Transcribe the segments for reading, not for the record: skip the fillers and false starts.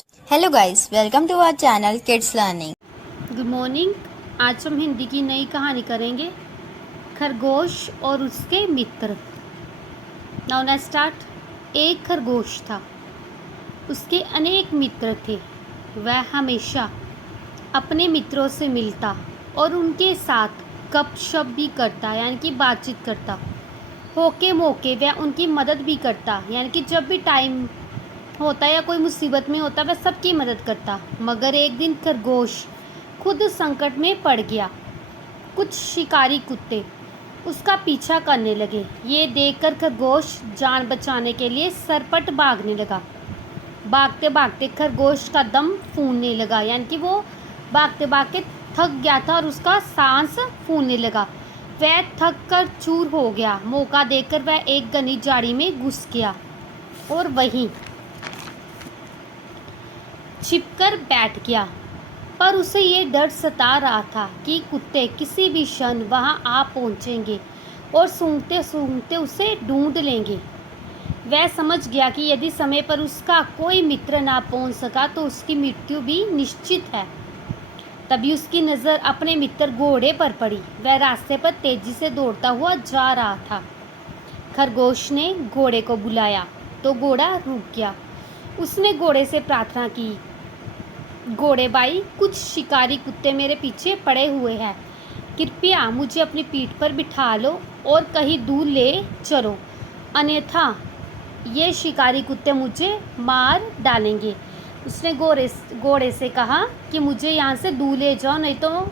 Hello guys, welcome to our channel kids learning. Good morning. आज हम हिंदी की नई कहानी करेंगे, खरगोश और उसके मित्र। Now let's start. एक खरगोश था, उसके अनेक मित्र थे। वह हमेशा अपने मित्रों से मिलता और उनके साथ गपशप भी करता, यानी कि बातचीत करता। होके मौके वह उनकी मदद भी करता, यानी कि जब भी टाइम होता या कोई मुसीबत में होता वह सबकी मदद करता। मगर एक दिन खरगोश खुद संकट में पड़ गया। कुछ शिकारी कुत्ते उसका पीछा करने लगे। ये देखकर खरगोश जान बचाने के लिए सरपट भागने लगा। भागते भागते खरगोश का दम फूलने लगा, यानी कि वो भागते भागते थक गया था और उसका सांस फूलने लगा। वह थक कर चूर हो गया। मौका देखकर वह एक घनी झाड़ी में घुस गया और वहीं छिपकर बैठ गया। पर उसे ये डर सता रहा था कि कुत्ते किसी भी क्षण वहां आ पहुंचेंगे और सूंघते सूंघते उसे ढूंढ लेंगे। वह समझ गया कि यदि समय पर उसका कोई मित्र ना पहुंच सका तो उसकी मृत्यु भी निश्चित है। तभी उसकी नज़र अपने मित्र घोड़े पर पड़ी। वह रास्ते पर तेजी से दौड़ता हुआ जा रहा था। खरगोश ने घोड़े को बुलाया तो घोड़ा रुक गया। उसने घोड़े से प्रार्थना की, घोड़े भाई, कुछ शिकारी कुत्ते मेरे पीछे पड़े हुए हैं। कृपया मुझे अपनी पीठ पर बिठा लो और कहीं दूर ले चलो, अन्यथा ये शिकारी कुत्ते मुझे मार डालेंगे। उसने घोड़े से कहा कि मुझे यहाँ से दूर ले जाओ, नहीं तो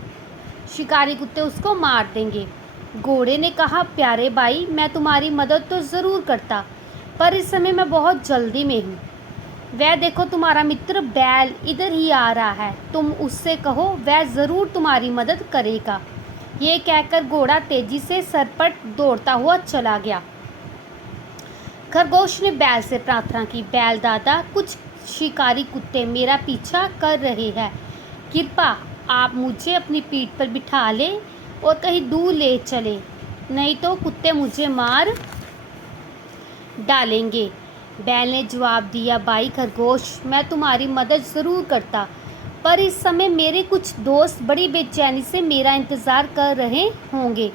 शिकारी कुत्ते उसको मार देंगे। घोड़े ने कहा, प्यारे भाई, मैं तुम्हारी मदद तो ज़रूर करता, पर इस समय मैं बहुत जल्दी में हूँ। वह देखो, तुम्हारा मित्र बैल इधर ही आ रहा है, तुम उससे कहो, वह ज़रूर तुम्हारी मदद करेगा। ये कहकर घोड़ा तेजी से सरपट दौड़ता हुआ चला गया। खरगोश ने बैल से प्रार्थना की, बैल दादा, कुछ शिकारी कुत्ते मेरा पीछा कर रहे हैं। कृपा आप मुझे अपनी पीठ पर बिठा लें और कहीं दूर ले चले, नहीं तो कुत्ते मुझे मार डालेंगे। बैल ने जवाब दिया, भाई खरगोश, मैं तुम्हारी मदद ज़रूर करता, पर इस समय मेरे कुछ दोस्त बड़ी बेचैनी से मेरा इंतज़ार कर रहे होंगे।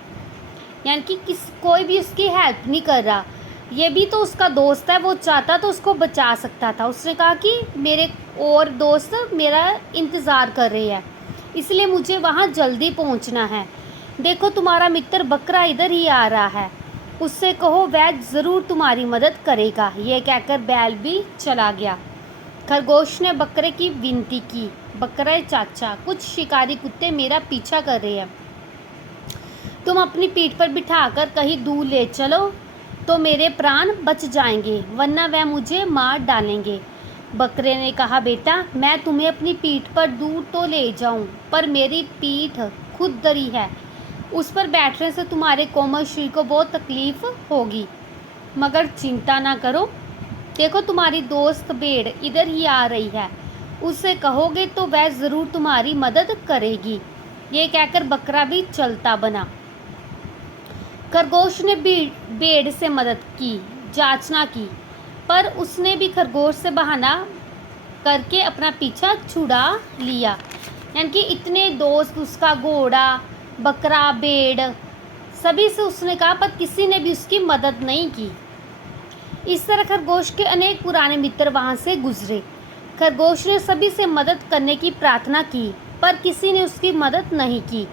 यानी कि कोई भी उसकी हेल्प नहीं कर रहा। ये भी तो उसका दोस्त है, वो चाहता तो उसको बचा सकता था। उसने कहा कि मेरे और दोस्त मेरा इंतज़ार कर रहे हैं, इसलिए मुझे वहाँ जल्दी पहुँचना है। देखो, तुम्हारा मित्र बकरा इधर ही आ रहा है, उससे कहो, वह ज़रूर तुम्हारी मदद करेगा। यह कहकर बैल भी चला गया। खरगोश ने बकरे की विनती की, बकरे चाचा, कुछ शिकारी कुत्ते मेरा पीछा कर रहे हैं, तुम अपनी पीठ पर बिठाकर कहीं दूर ले चलो तो मेरे प्राण बच जाएंगे, वरना वह मुझे मार डालेंगे। बकरे ने कहा, बेटा, मैं तुम्हें अपनी पीठ पर दूर तो ले जाऊं, पर मेरी पीठ खुद दरी है, उस पर बैठने से तुम्हारे कोमल शरीर को बहुत तकलीफ होगी। मगर चिंता ना करो, देखो तुम्हारी दोस्त भेड़ इधर ही आ रही है, उससे कहोगे तो वह ज़रूर तुम्हारी मदद करेगी। ये कहकर बकरा भी चलता बना। खरगोश ने भेड़ से मदद की, याचना की, पर उसने भी खरगोश से बहाना करके अपना पीछा छुड़ा लिया। यानी कि इतने दोस्त, उसका घोड़ा, बकरा, भेड़, सभी से उसने कहा, पर किसी ने भी उसकी मदद नहीं की। इस तरह खरगोश के अनेक पुराने मित्र वहाँ से गुजरे। खरगोश ने सभी से मदद करने की प्रार्थना की, पर किसी ने उसकी मदद नहीं की।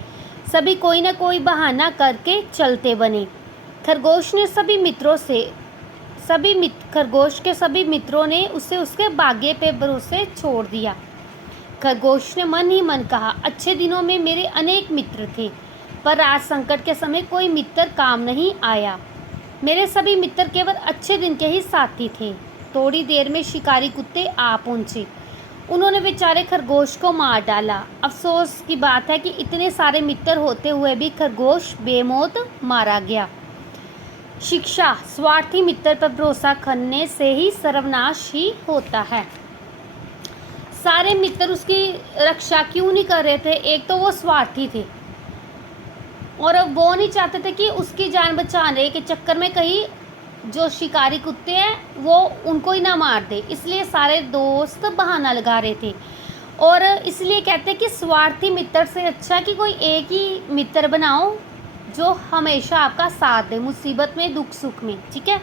सभी कोई ना कोई बहाना करके चलते बने। खरगोश ने खरगोश के सभी मित्रों ने उसे उसके भाग्य पे भरोसे छोड़ दिया। खरगोश ने मन ही मन कहा, अच्छे दिनों में मेरे अनेक मित्र थे, पर आज संकट के समय कोई मित्र काम नहीं आया। मेरे सभी मित्र केवल अच्छे दिन के ही साथी थे। थोड़ी देर में शिकारी कुत्ते आ पहुंचे। उन्होंने बेचारे खरगोश को मार डाला। अफसोस की बात है कि इतने सारे मित्र होते हुए भी खरगोश बेमौत मारा गया। शिक्षा, स्वार्थी मित्र पर भरोसा करने से ही सर्वनाश ही होता है। सारे मित्र उसकी रक्षा क्यों नहीं कर रहे थे? एक तो वो स्वार्थी थे और अब वो नहीं चाहते थे कि उसकी जान बचाने के चक्कर में कहीं जो शिकारी कुत्ते हैं वो उनको ही ना मार दे, इसलिए सारे दोस्त बहाना लगा रहे थे। और इसलिए कहते हैं कि स्वार्थी मित्र से अच्छा कि कोई एक ही मित्र बनाओ जो हमेशा आपका साथ दे, मुसीबत में दुख सुख में। ठीक है।